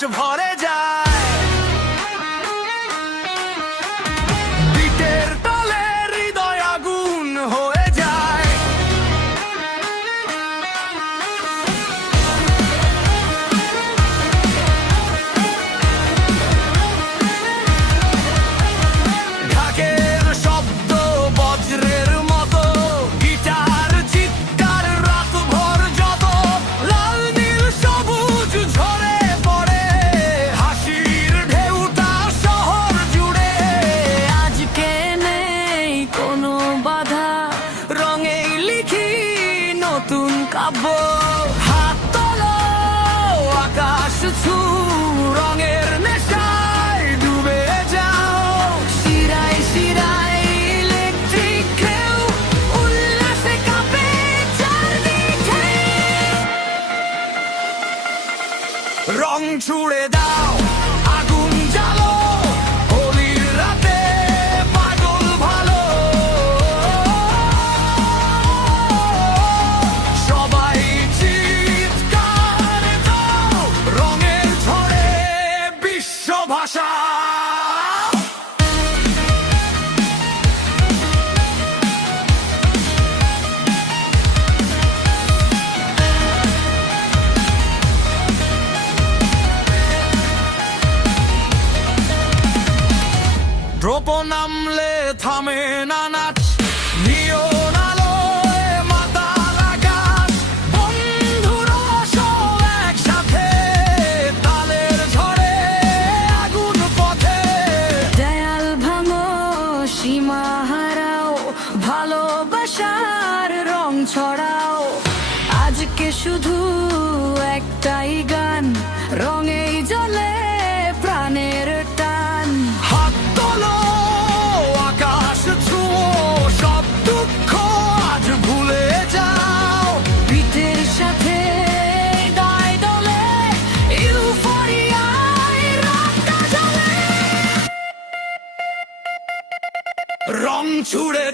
সাহস ভরে যায়। বিটের তালে হৃদয় আগুন হয়ে যায়। ঢাকের শব্দ বজ্রের মতো, গিটার চিৎকার রাত ভর যত, লাল নীল সবুজ ঝরে পড়ে, হাসির ঢেউটা শহর জুড়ে। আজকে নেই কোনো বাধা, রঙেই লিখি নতুন কাব্য। হাত তোলো আকাশ ছু, রঙের নেশায় ডুবে যাও। শিরায় শিরায় ইলেকট্রিক ঢেউ, উল্লাসে কাঁপে চারদিকে। রং ছুড়ে দাও, আগুন জ্বালো, হোলির রাতে পাগল ভালো। সবাই চিৎকার দাও, রঙের ঝড়ে বিশ্ব ভাষা। দ্রোপ নামলে থামে না নাচ, নিয়ন আলোয় মাতাল আকাশ। বন্ধুরা সব একসাথে, তালের ঝড়ে আগুন পথে। দেয়াল ভাঙো, সীমা হারাও, ভালোবাসার রং ছড়াও। আজকে শুধু একটাই গান, রঙেই জ্বলে প্রাণের টান। হাত তোলো আকাশ ছুঁয়ো, সব দুঃখ আজ ভুলে যাও। পিঠের সাথে গায়ে দোলে, ইউফোরিয়ায় রাতটা জ্বলে। রং ছুড়ে